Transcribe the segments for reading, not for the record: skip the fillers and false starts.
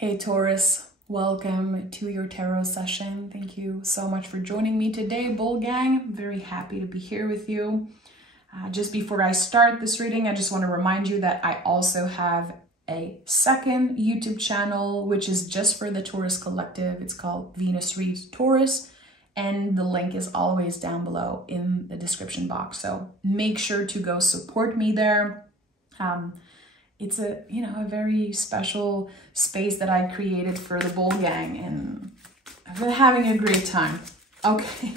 Hey Taurus, welcome to your tarot session. Thank you so much for joining me today, Bull Gang. I'm very happy to be here with you. Just before I start this reading, I just want to remind you that I also have a second YouTube channel, which is just for the Taurus Collective. It's called Venus Reads Taurus, and the link is always down below in the description box. So make sure to go support me there. It's a very special space that I created for the Bull Gang, and I've been having a great time. Okay,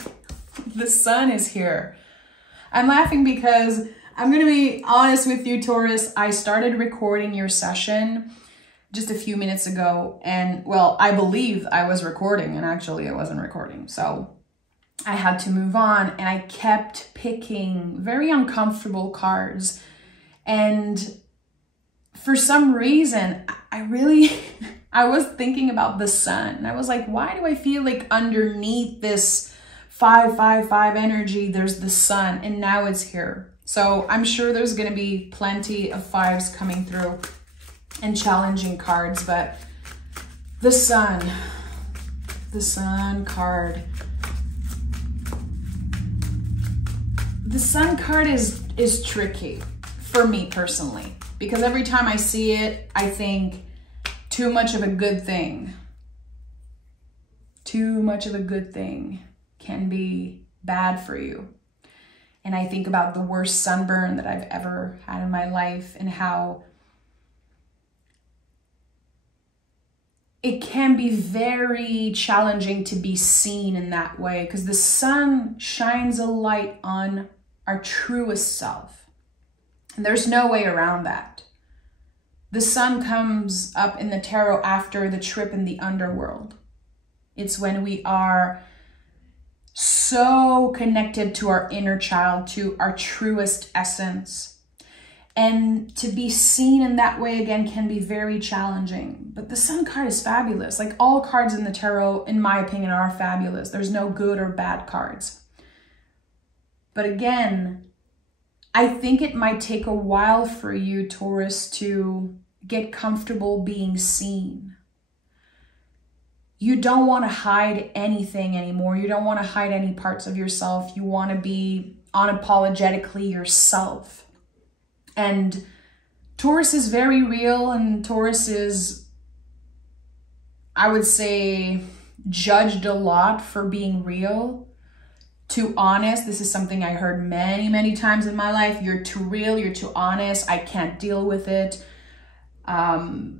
the sun is here. I'm laughing because I'm going to be honest with you, Taurus. I started recording your session just a few minutes ago, and well, I believe I was recording, and actually I wasn't recording. So I had to move on, and I kept picking very uncomfortable cards, and for some reason, I was thinking about the sun. And I was like, why do I feel like underneath this 555 energy, there's the sun, and now it's here. So I'm sure there's going to be plenty of fives coming through and challenging cards, but the sun card. The sun card is tricky for me personally. Because every time I see it, I think too much of a good thing. Too much of a good thing can be bad for you. And I think about the worst sunburn that I've ever had in my life and how it can be very challenging to be seen in that way, because the sun shines a light on our truest self. And there's no way around that. The sun comes up in the tarot after the trip in the underworld. It's when we are so connected to our inner child, to our truest essence. And to be seen in that way again can be very challenging. But the sun card is fabulous. Like all cards in the tarot, in my opinion, are fabulous. There's no good or bad cards. But again, I think it might take a while for you, Taurus, to get comfortable being seen. You don't want to hide anything anymore. You don't want to hide any parts of yourself. You want to be unapologetically yourself. And Taurus is very real, and Taurus is, I would say, judged a lot for being real. Too honest. This is something I heard many, many times in my life. You're too real. You're too honest. I can't deal with it. But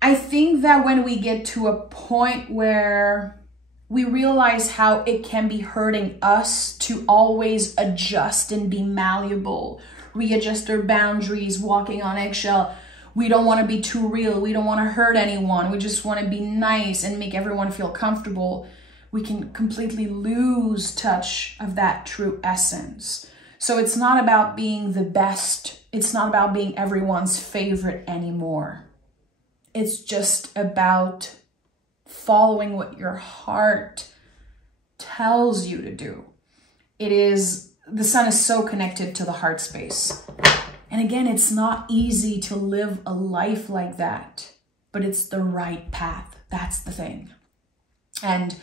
I think that when we get to a point where we realize how it can be hurting us to always adjust and be malleable, readjust our boundaries, walking on eggshell. We don't want to be too real. We don't want to hurt anyone. We just want to be nice and make everyone feel comfortable. We can completely lose touch of that true essence. So it's not about being the best. It's not about being everyone's favorite anymore. It's just about following what your heart tells you to do. The sun is so connected to the heart space. And again, it's not easy to live a life like that, but it's the right path. That's the thing. And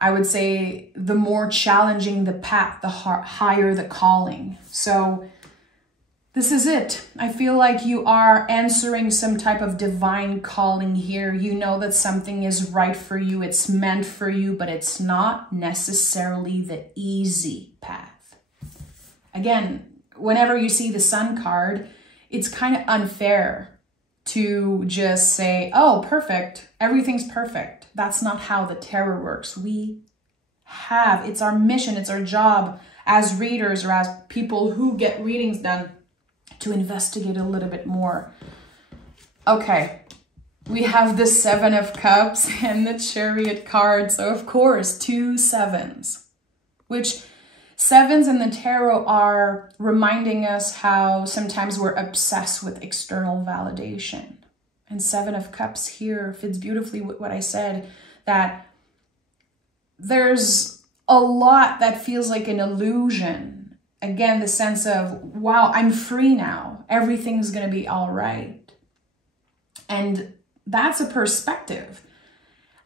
I would say the more challenging the path, the higher the calling. So this is it. I feel like you are answering some type of divine calling here. You know that something is right for you. It's meant for you, but it's not necessarily the easy path. Again, whenever you see the sun card, it's kind of unfair to just say, oh, perfect, everything's perfect. That's not how the tarot works. It's our mission, it's our job as readers or as people who get readings done to investigate a little bit more. Okay, we have the 7 of Cups and the Chariot card. So of course, 2 sevens, which 7s in the tarot are reminding us how sometimes we're obsessed with external validation. And 7 of Cups here fits beautifully with what I said, that there's a lot that feels like an illusion. Again, the sense of, wow, I'm free now. everything's going to be all right. And that's a perspective.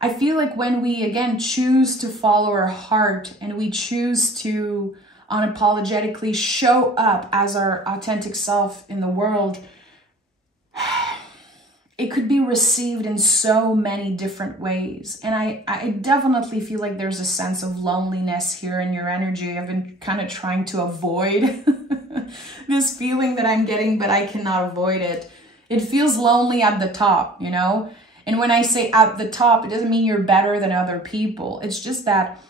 I feel like when we, again, choose to follow our heart and we choose to unapologetically show up as our authentic self in the world, it could be received in so many different ways. And I definitely feel like there's a sense of loneliness here in your energy. I've been kind of trying to avoid this feeling that I'm getting, but I cannot avoid it. It feels lonely at the top, you know? And when I say at the top, it doesn't mean you're better than other people. It's just that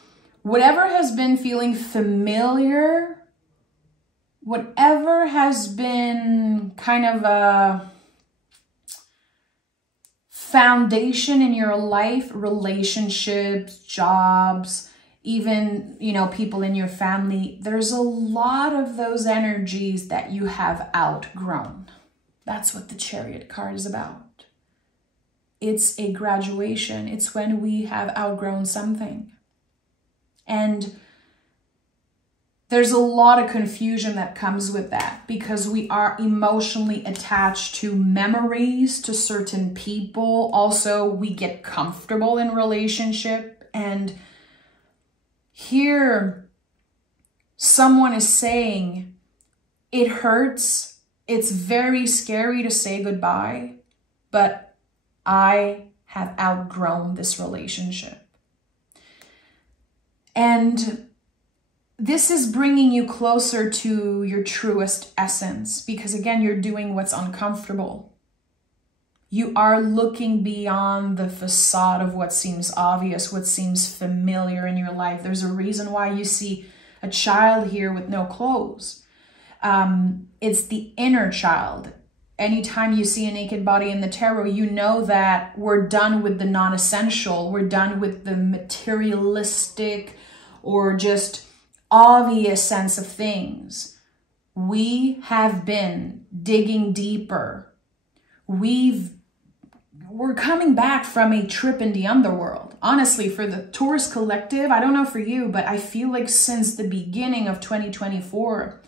whatever has been feeling familiar, whatever has been kind of a foundation in your life, relationships, jobs, even, you know, people in your family, there's a lot of those energies that you have outgrown. That's what the Chariot card is about. It's a graduation. It's when we have outgrown something. And there's a lot of confusion that comes with that because we are emotionally attached to memories, to certain people. Also, we get comfortable in relationship. And here, someone is saying, it hurts. It's very scary to say goodbye, but I have outgrown this relationship. And this is bringing you closer to your truest essence because, again, you're doing what's uncomfortable. You are looking beyond the facade of what seems obvious, what seems familiar in your life. There's a reason why you see a child here with no clothes. It's the inner child. Anytime you see a naked body in the tarot, you know that we're done with the non-essential. We're done with the materialistic or just obvious sense of things. We have been digging deeper. We're coming back from a trip in the underworld. Honestly, for the Taurus collective, I don't know for you, but I feel like since the beginning of 2024,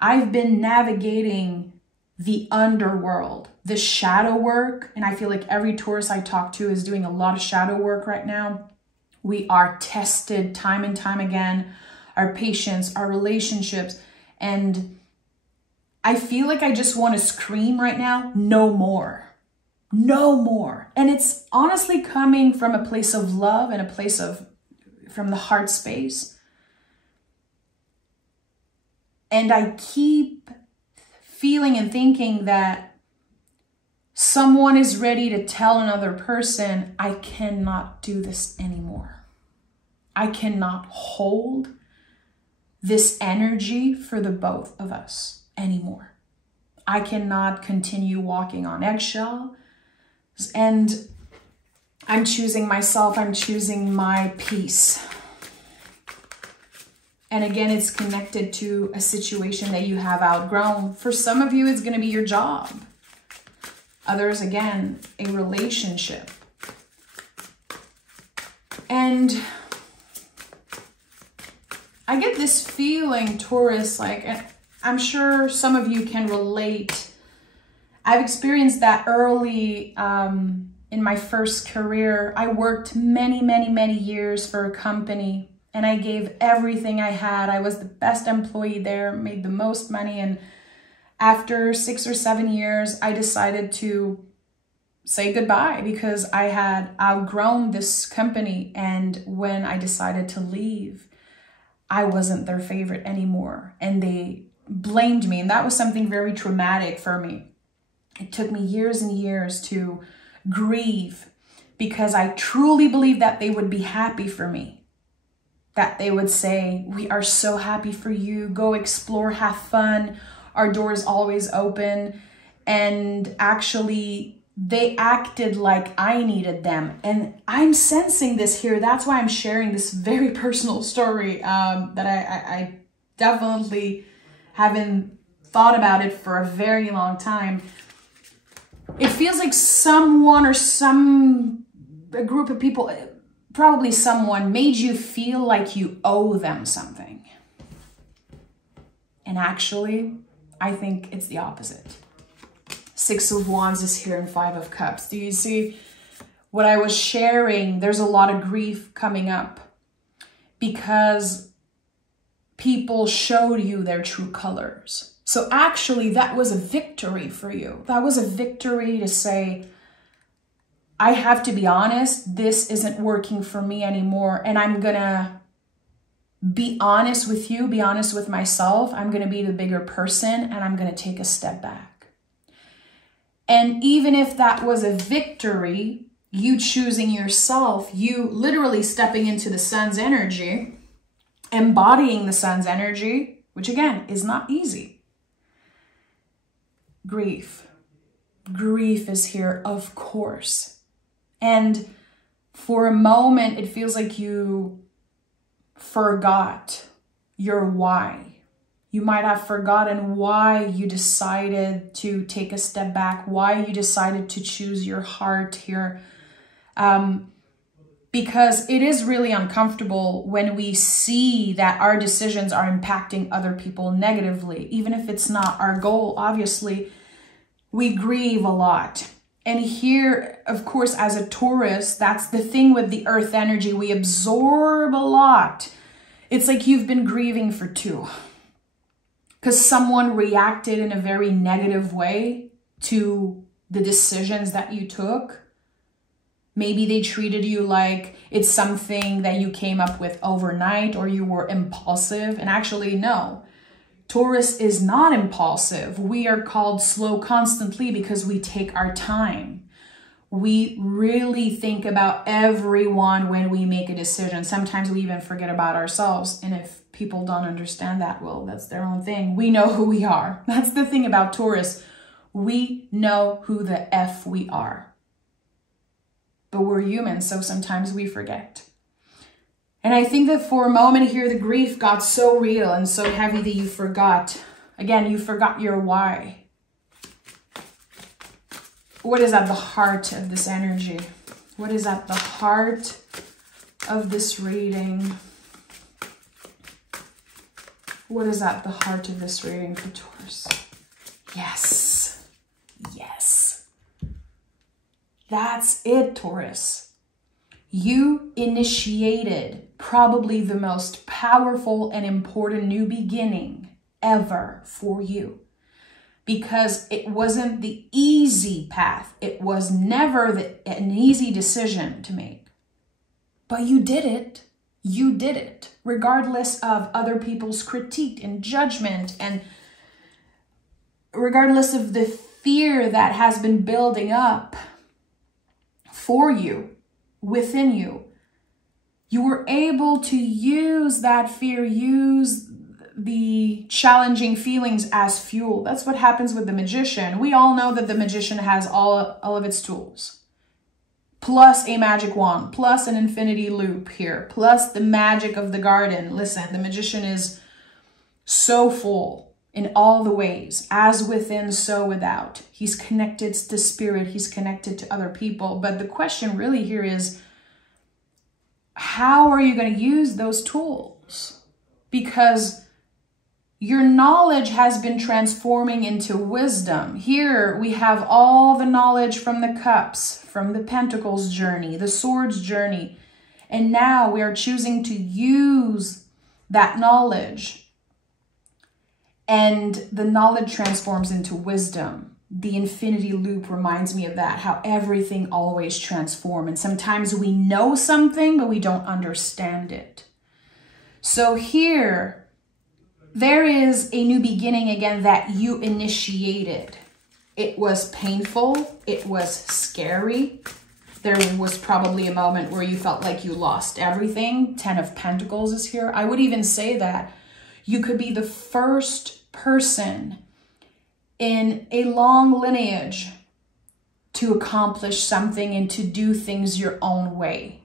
I've been navigating the underworld, the shadow work. And I feel like every Taurus I talk to is doing a lot of shadow work right now. We are tested time and time again, our patience, our relationships. And I feel like I just want to scream right now, no more, no more. And it's honestly coming from a place of love and a place from the heart space. And I keep feeling and thinking that someone is ready to tell another person, I cannot do this anymore. I cannot hold this energy for the both of us anymore. I cannot continue walking on eggshells. And I'm choosing myself. I'm choosing my peace. And again, it's connected to a situation that you have outgrown. For some of you, it's going to be your job. Others, again, a relationship. And I get this feeling, Taurus, like, I'm sure some of you can relate. I've experienced that early in my first career. I worked many, many, many years for a company. And I gave everything I had. I was the best employee there, made the most money. And after 6 or 7 years, I decided to say goodbye because I had outgrown this company. And when I decided to leave, I wasn't their favorite anymore. And they blamed me. And that was something very traumatic for me. It took me years and years to grieve because I truly believed that they would be happy for me. That they would say, we are so happy for you. Go explore, have fun. Our door is always open. And actually, they acted like I needed them. And I'm sensing this here. That's why I'm sharing this very personal story that I definitely haven't thought about it for a very long time. It feels like someone or a group of people, probably someone, made you feel like you owe them something. And actually, I think it's the opposite. Six of Wands is here and Five of Cups. Do you see what I was sharing? There's a lot of grief coming up because people showed you their true colors. So actually that was a victory for you. That was a victory to say, I have to be honest, this isn't working for me anymore. And I'm gonna be honest with you, be honest with myself. I'm gonna be the bigger person and I'm gonna take a step back. And even if that was a victory, you choosing yourself, you literally stepping into the sun's energy, embodying the sun's energy, which again is not easy. Grief. Grief is here, of course. And for a moment, it feels like you forgot your why. You might have forgotten why you decided to take a step back, why you decided to choose your heart here. Because it is really uncomfortable when we see that our decisions are impacting other people negatively. Even if it's not our goal, obviously, we grieve a lot. And here, of course, as a Taurus, that's the thing with the earth energy. We absorb a lot. It's like you've been grieving for two. Because someone reacted in a very negative way to the decisions that you took. Maybe they treated you like it's something that you came up with overnight or you were impulsive. And actually, no. Taurus is not impulsive. We are called slow constantly because we take our time. We really think about everyone when we make a decision. Sometimes we even forget about ourselves. And if people don't understand that, well, that's their own thing. We know who we are. That's the thing about Taurus. We know who the F we are. But we're human, so sometimes we forget. And I think that for a moment here, the grief got so real and so heavy that you forgot. Again, you forgot your why. What is at the heart of this energy? What is at the heart of this reading? What is at the heart of this reading for Taurus? Yes. Yes. That's it, Taurus. You initiated probably the most powerful and important new beginning ever for you. Because it wasn't the easy path. It was never an easy decision to make. But you did it. You did it. Regardless of other people's critique and judgment, and regardless of the fear that has been building up for you, within you, you were able to use that fear, use the challenging feelings as fuel. That's what happens with the magician. We all know that the magician has all of its tools, plus a magic wand, plus an infinity loop here, plus the magic of the garden. Listen, the magician is so full in all the ways, as within, so without. He's connected to spirit. He's connected to other people. But the question really here is, how are you going to use those tools? Because your knowledge has been transforming into wisdom. Here we have all the knowledge from the cups, from the pentacles journey, the swords journey. And now we are choosing to use that knowledge. And the knowledge transforms into wisdom. The infinity loop reminds me of that, how everything always transforms. And sometimes we know something, but we don't understand it. So here, there is a new beginning again that you initiated. It was painful. It was scary. There was probably a moment where you felt like you lost everything. 10 of Pentacles is here. I would even say that you could be the first person in a long lineage to accomplish something and to do things your own way.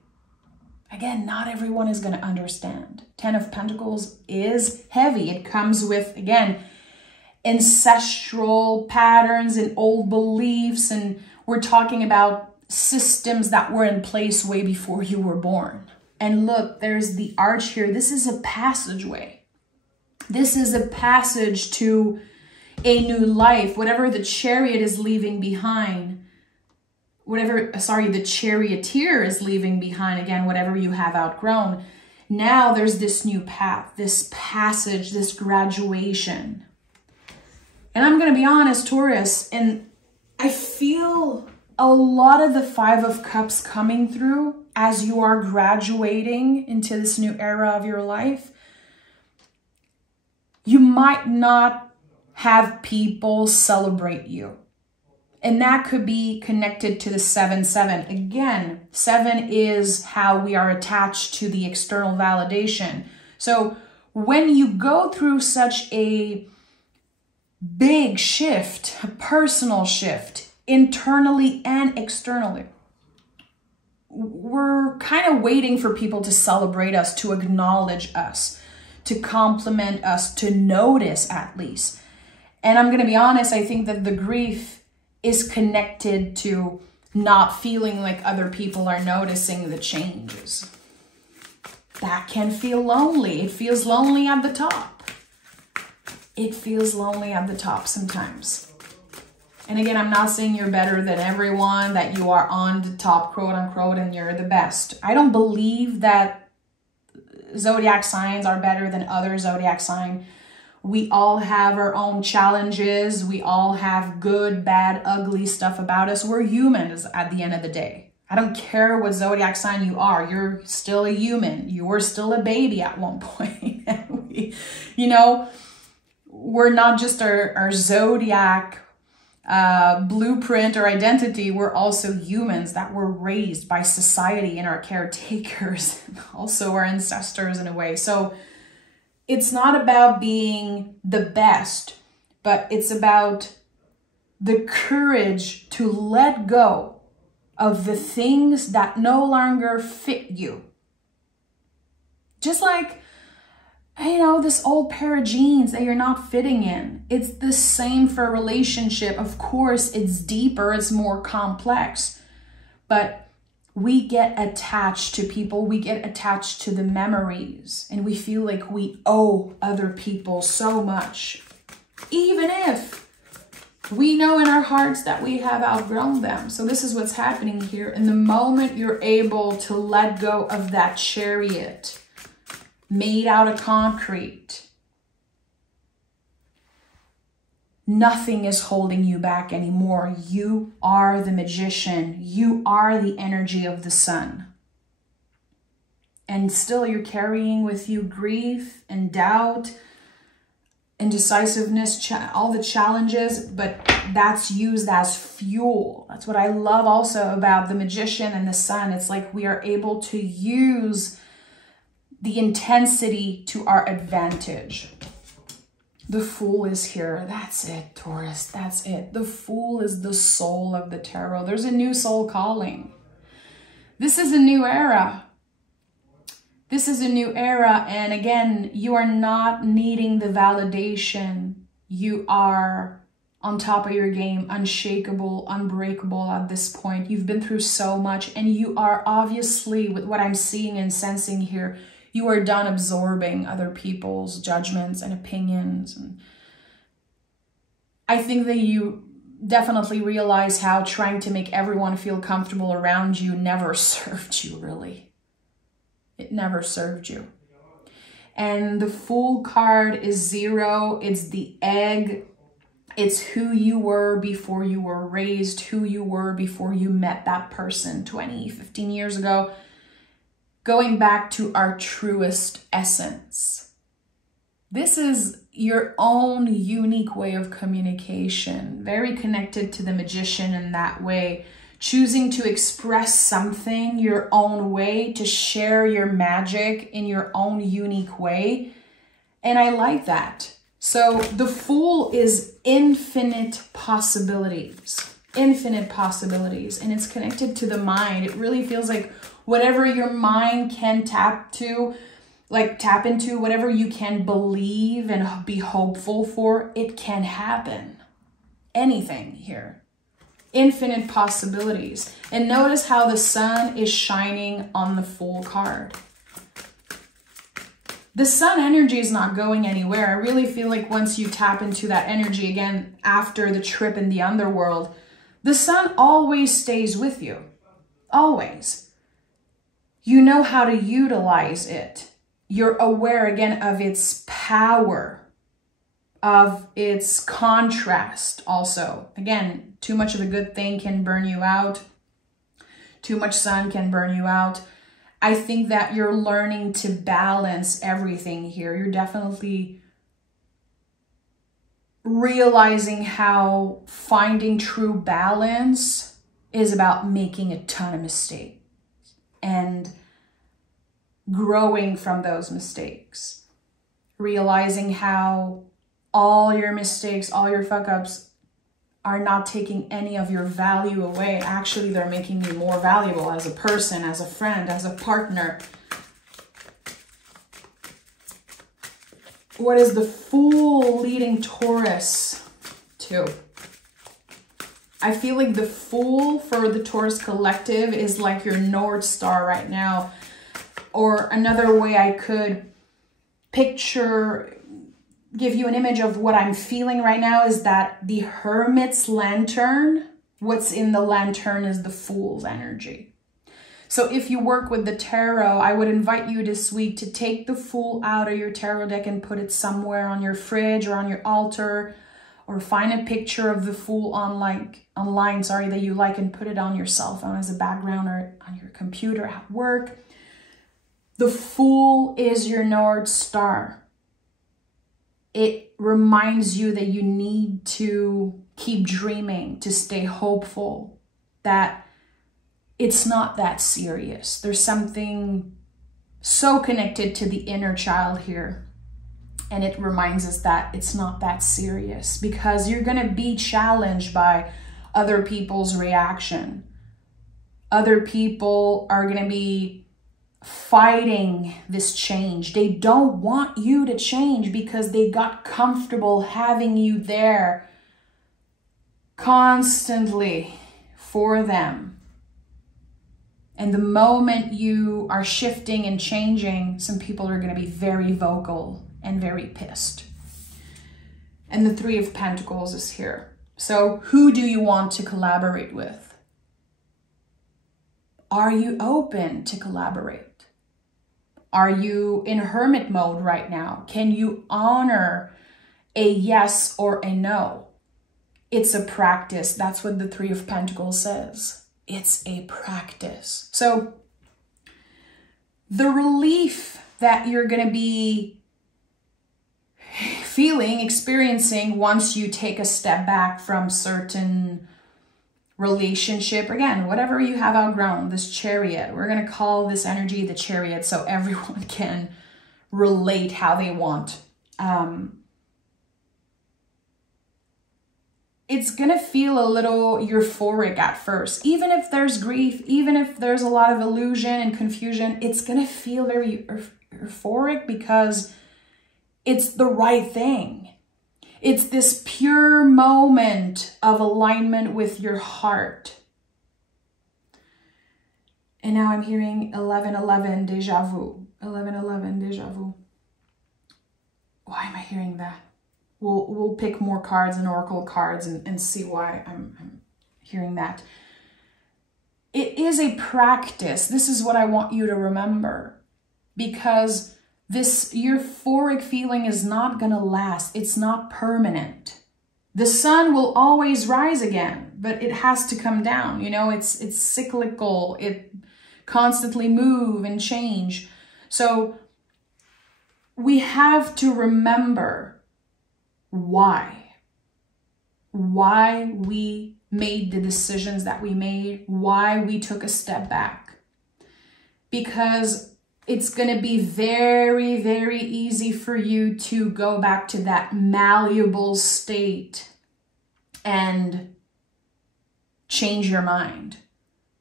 Again, not everyone is going to understand. 10 of Pentacles is heavy. It comes with, again, ancestral patterns and old beliefs. And we're talking about systems that were in place way before you were born. And look, there's the arch here. This is a passageway. This is a passage to a new life, whatever the chariot is leaving behind, the charioteer is leaving behind, again, whatever you have outgrown. Now there's this new path, this passage, this graduation. And I'm going to be honest, Taurus, and I feel a lot of the Five of Cups coming through as you are graduating into this new era of your life. You might not have people celebrate you. And that could be connected to the 7-7. Again, 7 is how we are attached to the external validation. So when you go through such a big shift, a personal shift, internally and externally, we're kind of waiting for people to celebrate us, to acknowledge us, to compliment us, to notice at least. And I'm going to be honest, I think that the grief is connected to not feeling like other people are noticing the changes. That can feel lonely. It feels lonely at the top. It feels lonely at the top sometimes. And again, I'm not saying you're better than everyone, that you are on the top, quote unquote, and you're the best. I don't believe that zodiac signs are better than other zodiac signs. We all have our own challenges. We all have good, bad, ugly stuff about us. We're humans at the end of the day. I don't care what zodiac sign you are. You're still a human. You were still a baby at one point. We're not just our zodiac blueprint or identity. We're also humans that were raised by society and our caretakers, also our ancestors in a way. So it's not about being the best, but it's about the courage to let go of the things that no longer fit you. Just like, this old pair of jeans that you're not fitting in. It's the same for a relationship. Of course, it's deeper, it's more complex, but we get attached to people, we get attached to the memories, and we feel like we owe other people so much, even if we know in our hearts that we have outgrown them. So this is what's happening here. And the moment you're able to let go of that chariot made out of concrete, nothing is holding you back anymore. You are the magician. You are the energy of the sun. And still you're carrying with you grief and doubt, indecisiveness, all the challenges, but that's used as fuel. That's what I love also about the magician and the sun. It's like we are able to use the intensity to our advantage. The Fool is here. That's it, Taurus. That's it. The Fool is the soul of the tarot. There's a new soul calling. This is a new era. This is a new era. And again, you are not needing the validation. You are on top of your game, unshakable, unbreakable at this point. You've been through so much, and you are obviously, with what I'm seeing and sensing here, you are done absorbing other people's judgments and opinions. And I think that you definitely realize how trying to make everyone feel comfortable around you never served you, really. It never served you. And the Fool card is 0. It's the egg. It's who you were before you were raised, who you were before you met that person 20, 15 years ago. Going back to our truest essence. This is your own unique way of communication, very connected to the magician in that way, choosing to express something your own way, to share your magic in your own unique way. And I like that. So the Fool is infinite possibilities, and it's connected to the mind. It really feels like whatever your mind can tap into, whatever you can believe and be hopeful for, it can happen. Anything here. Infinite possibilities. And notice how the sun is shining on the Fool card. The sun energy is not going anywhere. I really feel like once you tap into that energy again after the trip in the underworld, the sun always stays with you. Always. You know how to utilize it. You're aware again of its power, of its contrast also. Again, too much of a good thing can burn you out. Too much sun can burn you out. I think that you're learning to balance everything here. You're definitely realizing how finding true balance is about making a ton of mistakes and growing from those mistakes. Realizing how all your mistakes, all your fuck-ups are not taking any of your value away. Actually, they're making you more valuable as a person, as a friend, as a partner. What is the Fool leading Taurus to? I feel like the Fool for the Taurus collective is like your North Star right now. Or another way I could give you an image of what I'm feeling right now is that the Hermit's lantern, what's in the lantern is the Fool's energy. So if you work with the tarot, I would invite you this week to take the Fool out of your tarot deck and put it somewhere on your fridge or on your altar, or find a picture of the Fool online, that you like, and put it on your cell phone as a background or on your computer at work. The Fool is your North Star. It reminds you that you need to keep dreaming, to stay hopeful, that it's not that serious. There's something so connected to the inner child here. And it reminds us that it's not that serious, because you're going to be challenged by other people's reaction. Other people are going to be fighting this change. They don't want you to change because they got comfortable having you there constantly for them. And the moment you are shifting and changing, some people are going to be very vocal and very pissed. And the Three of Pentacles is here. So who do you want to collaborate with? Are you open to collaborate? Are you in hermit mode right now? Can you honor a yes or a no? It's a practice. That's what the Three of Pentacles says. It's a practice. So the relief that you're going to be experiencing once you take a step back from certain relationship, again, whatever you have outgrown, this Chariot, we're going to call this energy the Chariot so everyone can relate how they want. It's going to feel a little euphoric at first. Even if there's grief, even if there's a lot of illusion and confusion, it's going to feel very euphoric because it's the right thing. It's this pure moment of alignment with your heart. And now I'm hearing 1111 déjà vu. 1111 déjà vu. Why am I hearing that? We'll pick more cards and oracle cards and see why I'm hearing that. It is a practice. This is what I want you to remember, because this euphoric feeling is not going to last. It's not permanent. The sun will always rise again, but it has to come down. You know, it's cyclical. It constantly move and change. So we have to remember why we made the decisions that we made, why we took a step back. Because it's going to be very, very easy for you to go back to that malleable state and change your mind.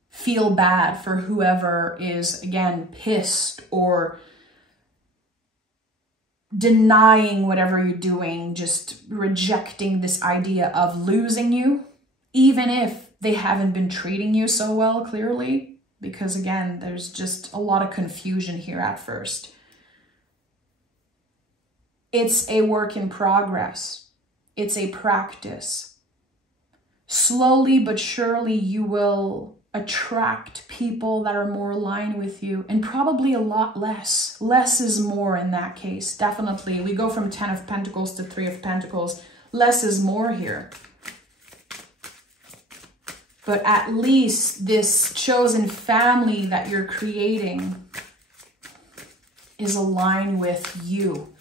Feel bad for whoever is, again, pissed or denying whatever you're doing, just rejecting this idea of losing you, even if they haven't been treating you so well, clearly. Because again, there's just a lot of confusion here at first. It's a work in progress. It's a practice. Slowly but surely you will attract people that are more aligned with you, and probably a lot less. Less is more in that case, definitely. We go from 10 of Pentacles to 3 of Pentacles. Less is more here. But at least this chosen family that you're creating is aligned with you,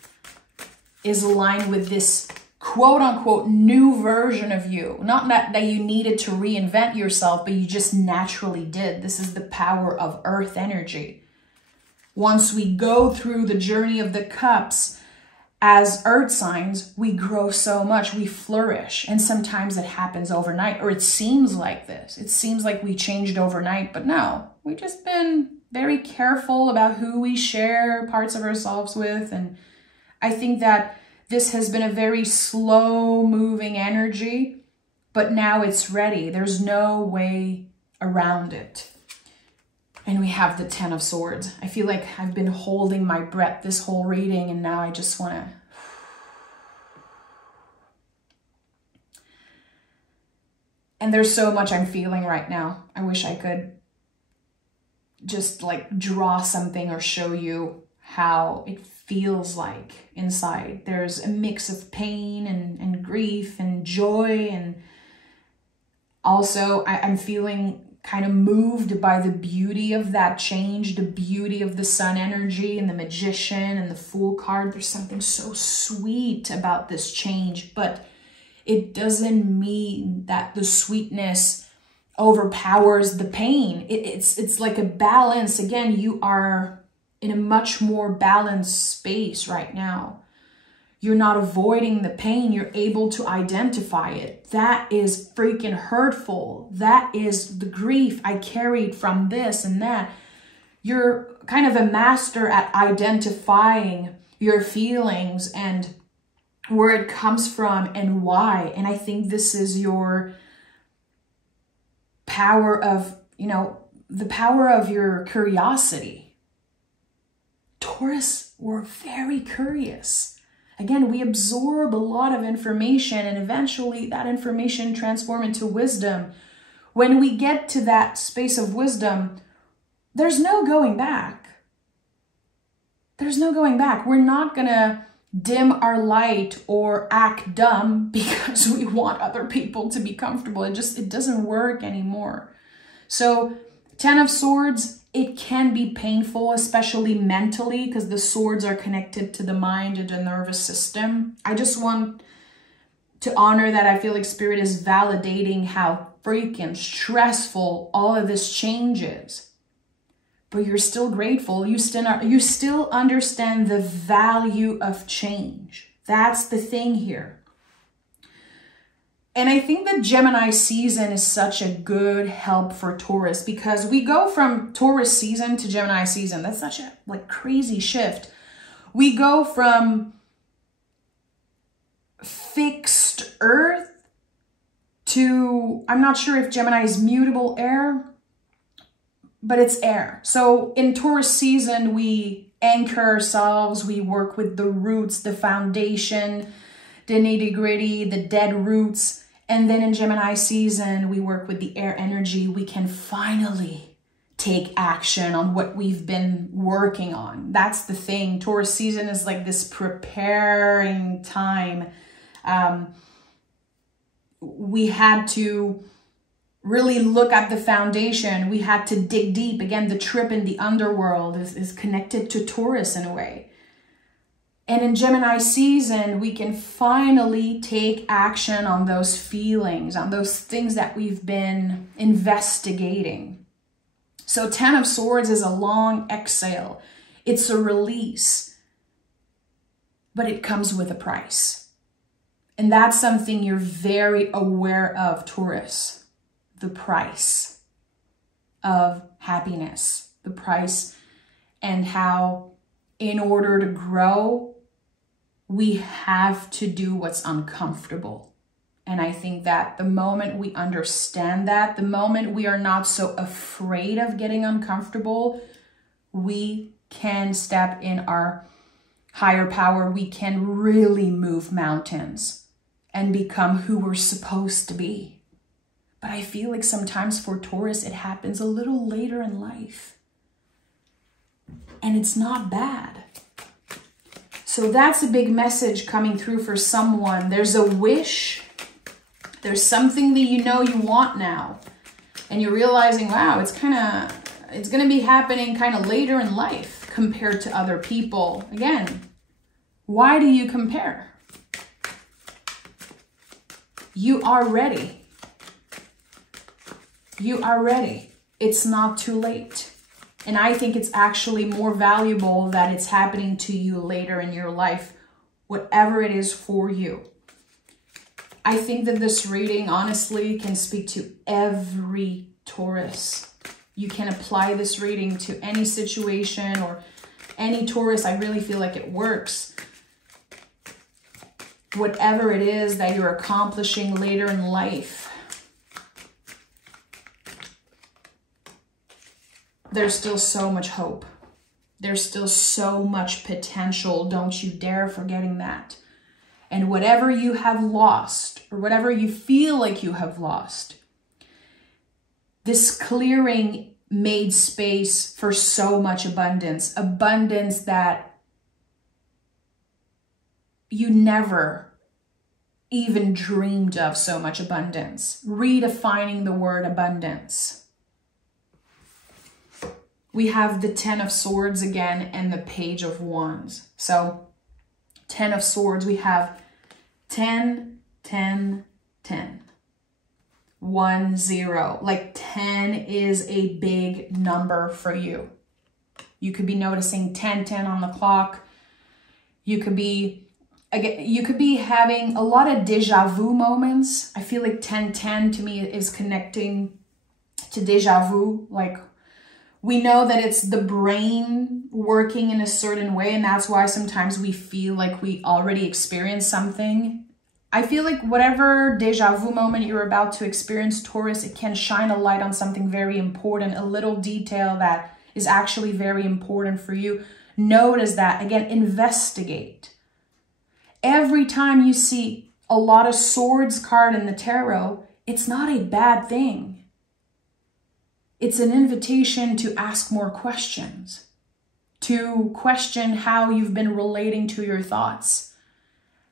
is aligned with this quote unquote new version of you. Not that you needed to reinvent yourself, but you just naturally did. This is the power of earth energy. Once we go through the journey of the cups as earth signs, we grow so much, we flourish. And sometimes it happens overnight, or it seems like this. It seems like we changed overnight, but no, we've just been very careful about who we share parts of ourselves with. And I think that this has been a very slow moving energy, but now it's ready. There's no way around it. And we have the 10 of Swords. I feel like I've been holding my breath this whole reading, and now I just want to... And there's so much I'm feeling right now. I wish I could just like draw something or show you how it feels like inside. There's a mix of pain and grief and joy, and also I'm feeling kind of moved by the beauty of that change, the beauty of the sun energy and the Magician and the Fool card. There's something so sweet about this change, but it doesn't mean that the sweetness overpowers the pain. It's like a balance. Again, you are in a much more balanced space right now. You're not avoiding the pain. You're able to identify it. That is freaking hurtful. That is the grief I carried from this and that. You're kind of a master at identifying your feelings and where it comes from and why. And I think this is your power of, the power of your curiosity. Taurus, we're very curious. Again, we absorb a lot of information, and eventually that information transforms into wisdom. When we get to that space of wisdom, there's no going back. There's no going back. We're not going to dim our light or act dumb because we want other people to be comfortable. It doesn't work anymore. So 10 of Swords, it can be painful, especially mentally, because the swords are connected to the mind and the nervous system. I just want to honor that. I feel like Spirit is validating how freaking stressful all of this change is. But you're still grateful. You still understand the value of change. That's the thing here. And I think that Gemini season is such a good help for Taurus, because we go from Taurus season to Gemini season. That's such a crazy shift. We go from fixed earth to, I'm not sure if Gemini is mutable air, but it's air. So in Taurus season, we anchor ourselves. We work with the roots, the foundation, the nitty-gritty, the dead roots. And then in Gemini season, we work with the air energy. We can finally take action on what we've been working on. That's the thing. Taurus season is like this preparing time. We had to really look at the foundation. We had to dig deep. Again, the trip in the underworld is connected to Taurus in a way. And in Gemini season, we can finally take action on those feelings, on those things that we've been investigating. So 10 of Swords is a long exhale. It's a release, but it comes with a price. And that's something you're very aware of, Taurus. The price of happiness, the price, and how in order to grow, we have to do what's uncomfortable. And I think that the moment we understand that, the moment we are not so afraid of getting uncomfortable, we can step in our higher power, we can really move mountains and become who we're supposed to be. But I feel like sometimes for Taurus, it happens a little later in life. And it's not bad. So that's a big message coming through for someone. There's a wish. There's something that you know you want now. And you're realizing, wow, it's going to be happening kind of later in life compared to other people. Again, why do you compare? You are ready. You are ready. It's not too late. And I think it's actually more valuable that it's happening to you later in your life, whatever it is for you. I think that this reading honestly can speak to every Taurus. You can apply this reading to any situation or any Taurus. I really feel like it works. Whatever it is that you're accomplishing later in life, there's still so much hope. There's still so much potential. Don't you dare forgetting that. And whatever you have lost, or whatever you feel like you have lost, this clearing made space for so much abundance. Abundance that you never even dreamed of, so much abundance. Redefining the word abundance. We have the 10 of Swords again and the Page of Wands. So 10 of Swords, we have 10, 10, 10. 1, 0. Like 10 is a big number for you. You could be noticing 10, 10 on the clock. You could be having a lot of deja vu moments. I feel like 10, 10 to me is connecting to deja vu. Like, we know that it's the brain working in a certain way, and that's why sometimes we feel like we already experienced something. I feel like whatever deja vu moment you're about to experience, Taurus, it can shine a light on something very important, a little detail that is actually very important for you. Notice that. Again, investigate. Every time you see a lot of swords card in the tarot, it's not a bad thing. It's an invitation to ask more questions, to question how you've been relating to your thoughts,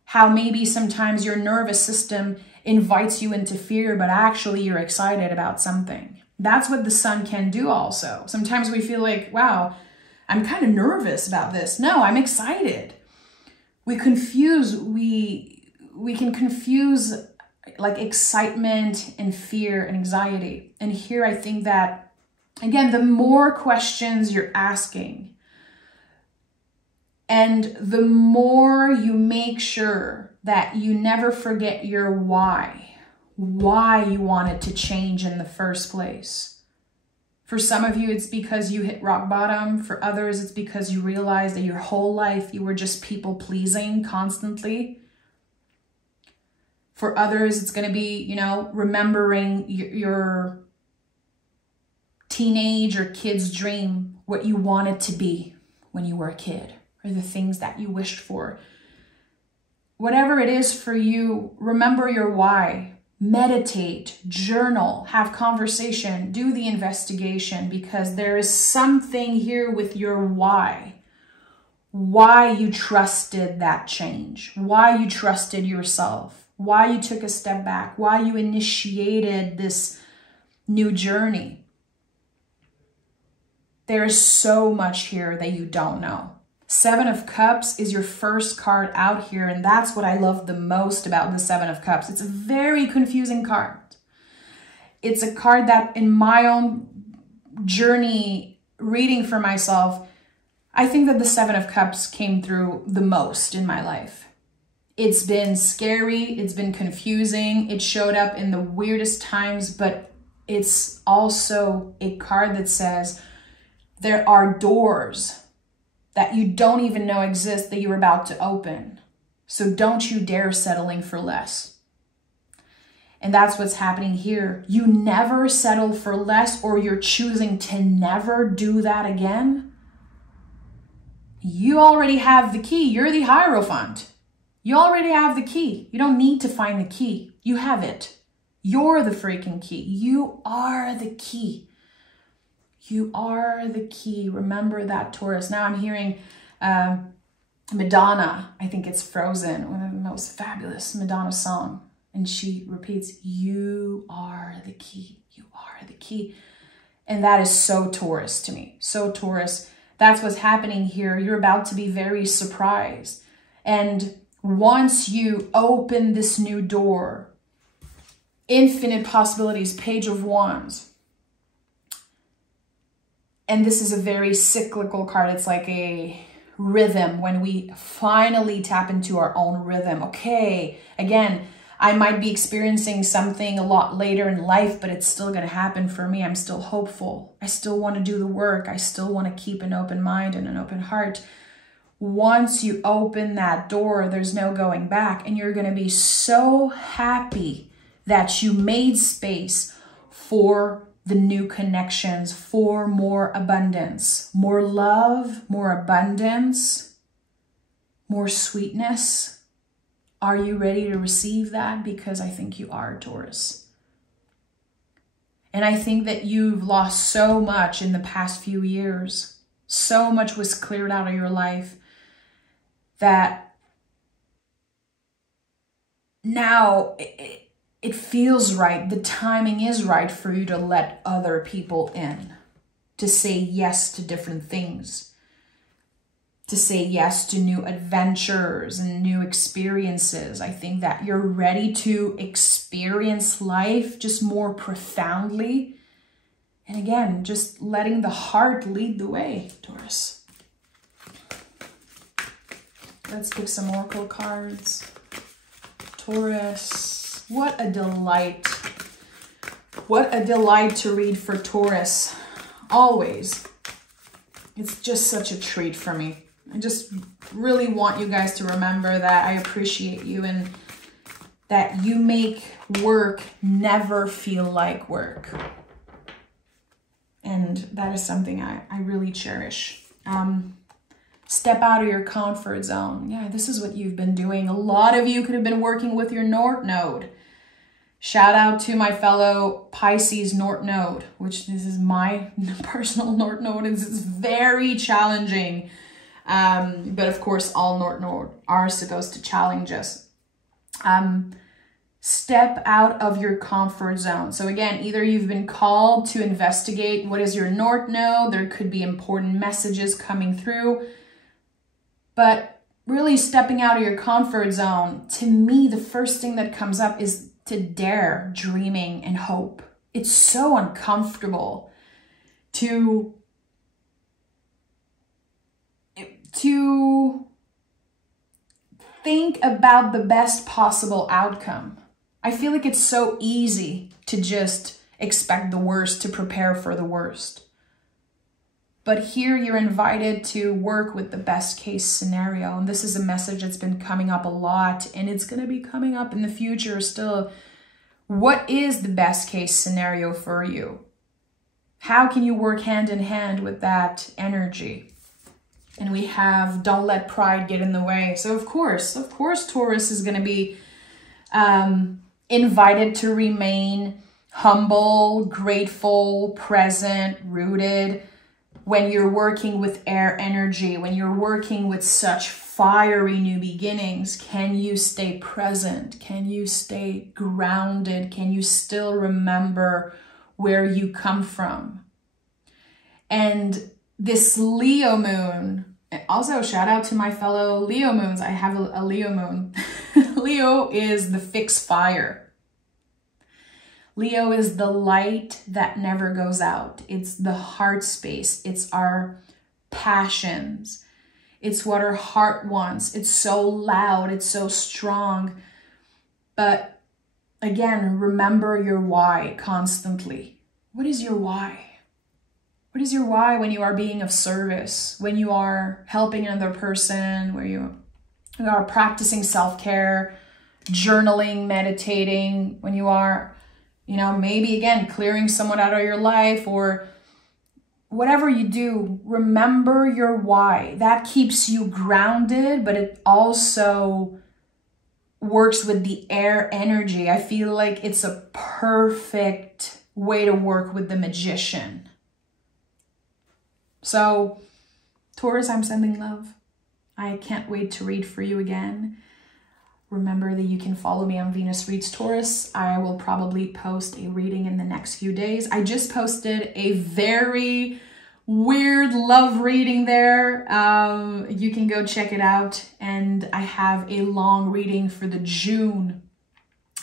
how maybe sometimes your nervous system invites you into fear, but actually you're excited about something. That's what the Sun can do also. Sometimes we feel like, wow, I'm kind of nervous about this. No, I'm excited. We can confuse like excitement and fear and anxiety. And here I think that, again, the more questions you're asking and the more you make sure that you never forget your why you wanted to change in the first place. For some of you, it's because you hit rock bottom. For others, it's because you realize that your whole life you were just people pleasing constantly. For others, it's going to be, you know, remembering your teenage or kid's dream, what you wanted to be when you were a kid, or the things that you wished for. Whatever it is for you, remember your why. Meditate, journal, have conversation, do the investigation, because there is something here with your why. Why you trusted that change, why you trusted yourself, why you took a step back, why you initiated this new journey. There is so much here that you don't know. 7 of Cups is your first card out here, and that's what I love the most about the 7 of Cups. It's a very confusing card. It's a card that in my own journey reading for myself, I think that the 7 of Cups came through the most in my life. It's been scary, it's been confusing, it showed up in the weirdest times, but it's also a card that says there are doors that you don't even know exist that you're about to open. So don't you dare settling for less. And that's what's happening here. You never settle for less, or you're choosing to never do that again. You already have the key. You're the Hierophant. You already have the key. You don't need to find the key. You have it. You're the freaking key. You are the key. You are the key. Remember that, Taurus. Now I'm hearing Madonna. I think it's Frozen, one of the most fabulous Madonna song. And she repeats, you are the key. You are the key. And that is so Taurus to me. So Taurus. That's what's happening here. You're about to be very surprised. And once you open this new door, infinite possibilities, Page of Wands. And this is a very cyclical card. It's like a rhythm when we finally tap into our own rhythm. Okay, again, I might be experiencing something a lot later in life, but it's still going to happen for me. I'm still hopeful. I still want to do the work. I still want to keep an open mind and an open heart. Once you open that door, there's no going back, and you're going to be so happy that you made space for the new connections, for more abundance, more love, more abundance, more sweetness. Are you ready to receive that? Because I think you are, Taurus. And I think that you've lost so much in the past few years. So much was cleared out of your life that now it feels right. The timing is right for you to let other people in, to say yes to different things, to say yes to new adventures and new experiences. I think that you're ready to experience life just more profoundly. And again, just letting the heart lead the way, Taurus. Let's pick some oracle cards. Taurus, what a delight. What a delight to read for Taurus. Always. It's just such a treat for me. I just really want you guys to remember that I appreciate you and that you make work never feel like work. And that is something I really cherish. Step out of your comfort zone. Yeah, this is what you've been doing. A lot of you could have been working with your North Node. Shout out to my fellow Pisces North Node, which this is my personal North Node. It's very challenging. But of course, all North Node are supposed to challenge us. Step out of your comfort zone. So again, either you've been called to investigate what is your North Node. There could be important messages coming through. But really stepping out of your comfort zone, to me, the first thing that comes up is to dare dreaming and hope. It's so uncomfortable to think about the best possible outcome. I feel like it's so easy to just expect the worst, to prepare for the worst. But here you're invited to work with the best case scenario. And this is a message that's been coming up a lot, and it's going to be coming up in the future still. What is the best case scenario for you? How can you work hand in hand with that energy? And we have don't let pride get in the way. So of course, Taurus is going to be invited to remain humble, grateful, present, rooted. When you're working with air energy, when you're working with such fiery new beginnings, can you stay present? Can you stay grounded? Can you still remember where you come from? And this Leo moon, also shout out to my fellow Leo moons. I have a Leo moon. Leo is the fixed fire. Leo is the light that never goes out. It's the heart space. It's our passions. It's what our heart wants. It's so loud. It's so strong. But again, remember your why constantly. What is your why? What is your why when you are being of service? When you are helping another person? Where you are practicing self-care, journaling, meditating? When you are, maybe again, clearing someone out of your life, or whatever you do, remember your why. That keeps you grounded, but it also works with the air energy. I feel like it's a perfect way to work with the Magician. So, Taurus, I'm sending love. I can't wait to read for you again. Remember that you can follow me on Venus Reads Taurus. I will probably post a reading in the next few days. I just posted a very weird love reading there. You can go check it out. And I have a long reading for the June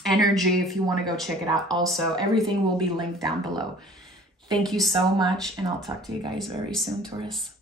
energy if you want to go check it out also. Everything will be linked down below. Thank you so much, and I'll talk to you guys very soon, Taurus.